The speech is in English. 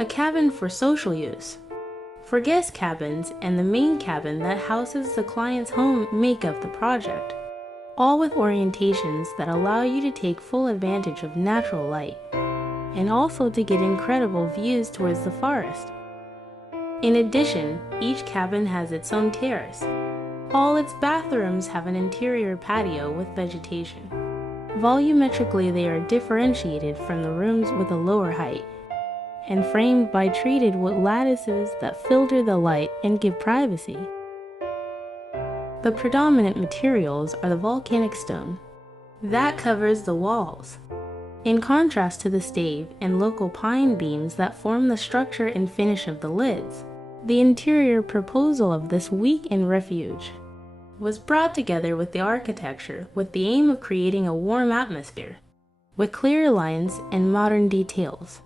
A cabin for social use. For guest cabins and the main cabin that houses the client's home make up the project, all with orientations that allow you to take full advantage of natural light, and also to get incredible views towards the forest. In addition, each cabin has its own terrace. All its bathrooms have an interior patio with vegetation. Volumetrically, they are differentiated from the rooms with a lower height, and framed by treated wood lattices that filter the light and give privacy. The predominant materials are the volcanic stone. That covers the walls, in contrast to the stave and local pine beams that form the structure and finish of the lids. The interior proposal of this week-end refuge was brought together with the architecture with the aim of creating a warm atmosphere, with clear lines and modern details.